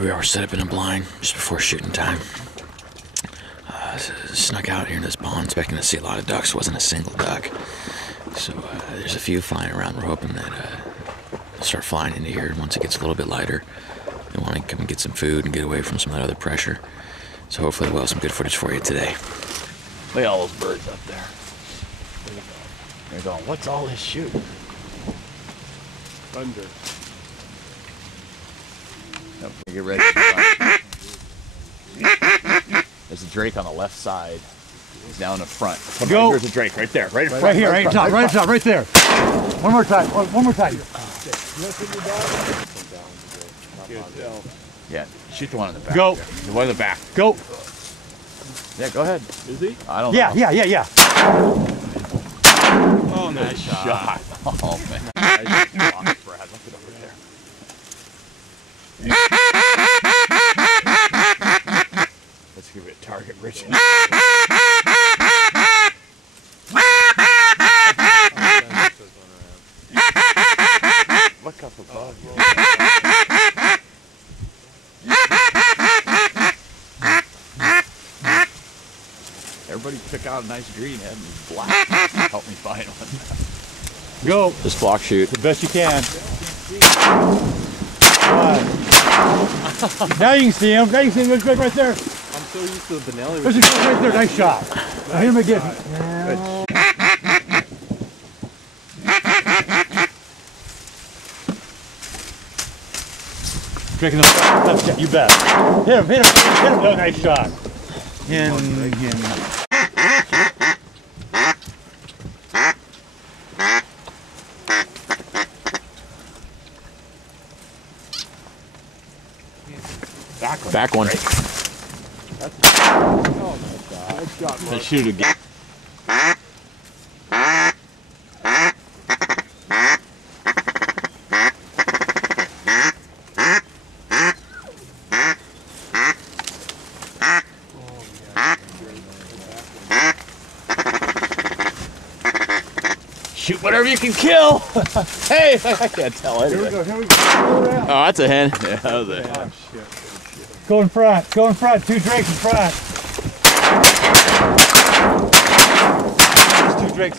Here we are, set up in a blind just before shooting time. Snuck out here in this pond, expecting to see a lot of ducks. Wasn't a single duck. So there's a few flying around. We're hoping that they'll start flying into here once it gets a little bit lighter. They want to come and get some food and get away from some of that other pressure. So hopefully we'll have some good footage for you today. Look at all those birds up there. They're going, what's all this shoot? Thunder. Get ready. There's a drake on the left side. He's down in the front. Go. There's a drake right there. Right in front. Right here, right in top, right there. One more time. One more time. Yeah, shoot the one in the back. Go. There. The one in the back. Go. Yeah, go ahead. Is he? I don't know. Yeah. Oh, nice shot. Oh, man. Brad, look it over there. Let's give it a target, Richard. Look up above you. Everybody pick out a nice green head and black. Help me find one. Go. Just block shoot. The best you can. Now you can see him. There's a drake right there. I'm so used to the Benelli. There's a drake right there. Nice shot. Hit him again. Drake in the left. You bet. Hit him. Oh, nice shot. Back one. Oh my God. Let's shoot again. Shoot whatever you can kill. Hey, I can't tell anyway. Here we go. Oh, that's a hen. Yeah, that was a hen. Oh, shit. Go in front. Two drakes in front. There's two drakes.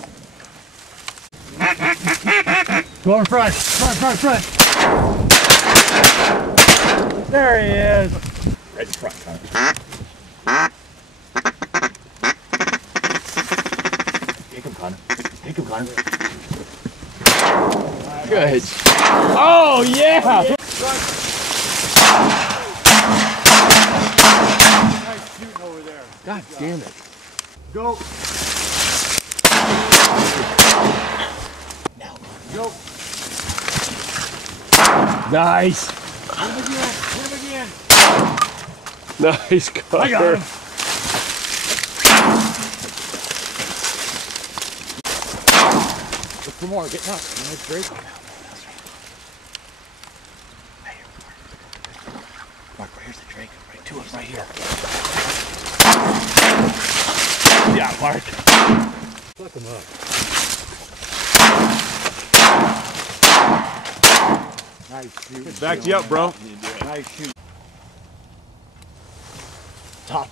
Go in front. Front. There he is. Right in front. Take him, Connor. Good. Oh, yeah! Nice shooting over there. God damn it. Go. Now. Go. Nice. Hit him again. Nice cover. I got him. Look for more. Get up. Nice break. Mark, here's the drake. Right to us, right here. Yeah, Mark. Fuck him up. Nice shoot. Backed you up, bro. Nice shoot. Top.